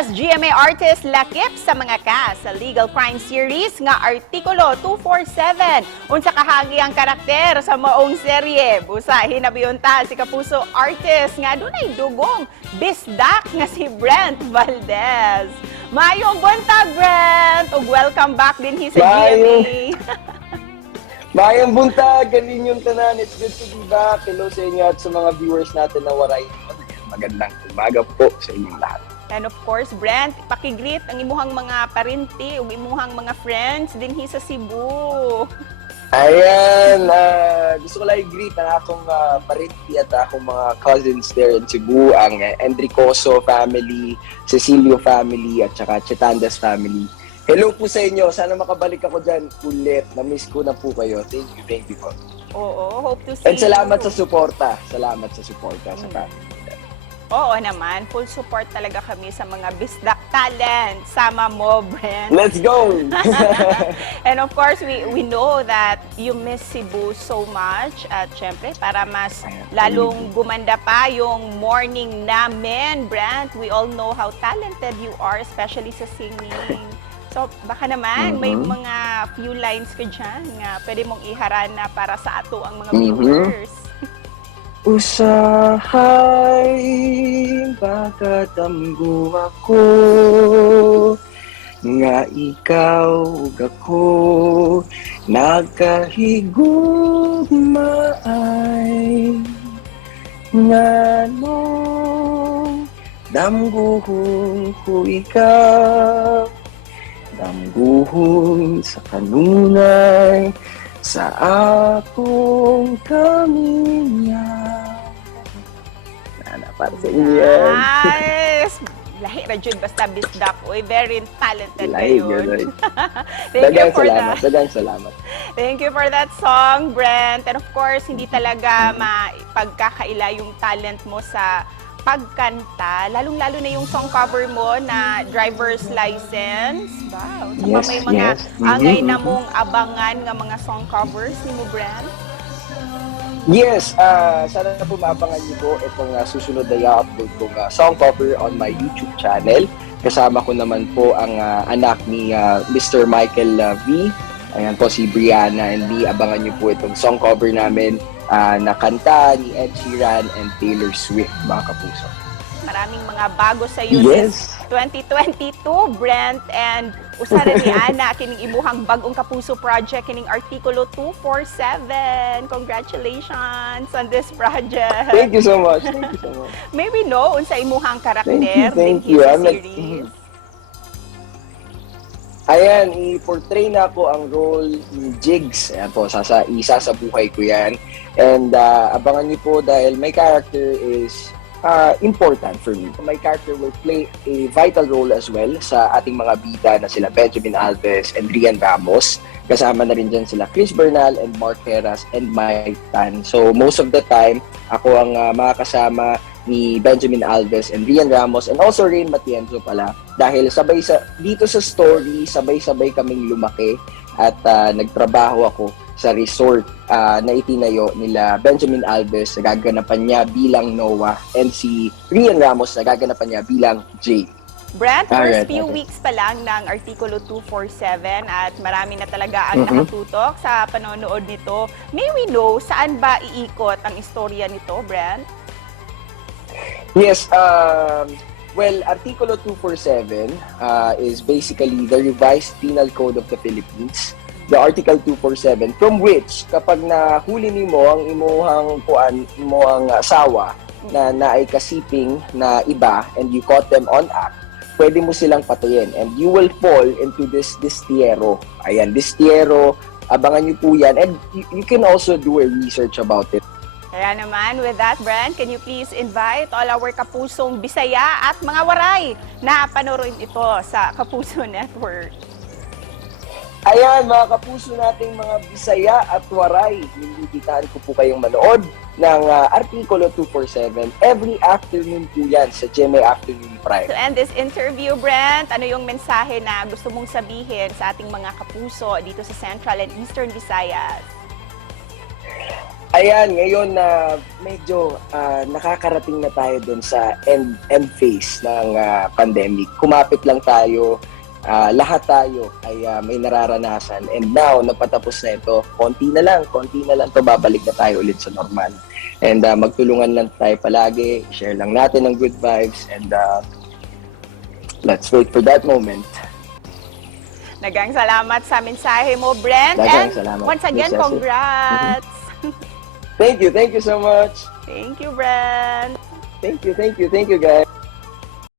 Yes, GMA artist lakip sa mga kas sa legal crime series nga Artikulo 247. Unsa kahagi ang karakter sa maong serye. Busa hinabiyunta si kapuso artist nga dunay dugong bisdak nga si Brent Valdez. Mayong buntag, Brent, ug welcome back din sa GMA. Mayong buntag, galing yung tanan. It's good to be back. Hello sa inyo at sa mga viewers natin na waray. Magandang umaga po sa inyong lahat. And of course, Brent, pakigreet ang imuhang mga parinti ug imuhang mga friends dinhi sa Cebu. Ayan, gusto ko lang i-greet ang akong parinti at akong mga cousins there in Cebu, ang Enricoso family, Cecilio family, at saka Chetandas family. Hello po sa inyo. Sana makabalik ako dyan ulit. Na-miss ko na po kayo. Thank you po. Oo, hope to see And salamat you. sa suporta. Salamat sa suporta sa family. Oo naman, full support talaga kami sa mga bisdak talent. Sama mo, Brent. Let's go! And of course, we know that you miss Cebu so much. At syempre, para mas lalong gumanda pa yung morning namin, Brent, we all know how talented you are, especially sa singing. So, baka naman may mga few lines ka dyan nga pwede mong iharana para sa ato ang mga viewers. Usahay pagkatamgo ako nga ikaw ug ako nagkahigugmaay nganong damguhong ko ikaw damguhong sa kanunay sa akong kaminya. Para sa inyo yan. Nice! Lahi ra jud basta bisdak. Uy, very talented Lahi, kayo. ganun. Thank you for salamat. that. Dagang salamat. Thank you for that song, Brent. And of course, hindi talaga mapagkakaila yung talent mo sa pagkanta, lalong-lalo na yung song cover mo na Driver's License. Wow. So, Yes, may mga yes. angay na mong abangan nga mga song covers ni mo, Brent? Yes, sana na po maabangan niyo po itong susunod na i-upload kong song cover on my YouTube channel. Kasama ko naman po ang anak ni Mr. Michael V. Ayan po si Brianna and me. Abangan niyo po itong song cover namin na kanta ni Ed Sheeran and Taylor Swift, mga kapuso. Maraming mga bago sa iyo Yes. 2022, Brent, and usara ni Ana kining imuhang bagong kapuso project kining Artikulo 247. Congratulations on this project. Thank you so much. Thank you so much. Maybe no unsa imuhang karakter Thank dinhi you. sa I'm like- series. Ayan, i-portray na ko ang role ni Jigs. Ayan po, isa sa buhay ko yan. And abangan niyo po dahil my character is important for me. My character will play a vital role as well sa ating mga bida na sila Benjamin Alves and Rian Ramos. Kasama na rin dyan sila Chris Bernal and Mark Heras and Mike Tan. So most of the time, ako ang makakasama ni Benjamin Alves and Rian Ramos and also Rain Matienzo pala. Dahil dito sa story, sabay-sabay kaming lumaki at nagtrabaho ako sa resort na itinayo nila Benjamin Alves na gaganapan niya bilang Noah and si Rian Ramos na gaganapan niya bilang Jay. Brent, first Alright, few okay. weeks pa lang ng Artikulo 247 at marami na talaga ang nakatutok sa panonood nito. May we know saan ba iikot ang istorya nito, Brent? Yes, well, Artikulo 247 is basically the revised Penal Code of the Philippines. The Article 247, from which, kapag nahuli nimo ang imuhang asawa na naay kasiping na iba and you caught them on act, pwede mo silang patayin and you will fall into this distiero. Ayan, distiero, abangan niyo po yan. And you can also do a research about it. Kaya naman, with that, Brent, can you please invite all our kapusong Bisaya at mga waray na panoorin ito sa Kapuso Network? Ayan, mga kapuso nating mga Bisaya at Waray, nililitaan ko po kayong manood ng Artikulo 247 every afternoon po yan sa GMA Afternoon Prime. To end this interview, Brent, ano yung mensahe na gusto mong sabihin sa ating mga kapuso dito sa Central and Eastern Visayas? Ayan, ngayon na medyo nakakarating na tayo dun sa end phase ng pandemic. Kumapit lang tayo, lahat tayo ay may nararanasan. And now, napatapos na ito, konti na lang to, babalik na tayo ulit sa normal. And magtulungan lang tayo palagi, share lang natin ang good vibes, and let's wait for that moment. Nagang salamat sa mensahe mo, Brent. Dagang And salamat, once again, Miss Ceci. congrats! Thank you so much. Thank you, Brent. Thank you guys.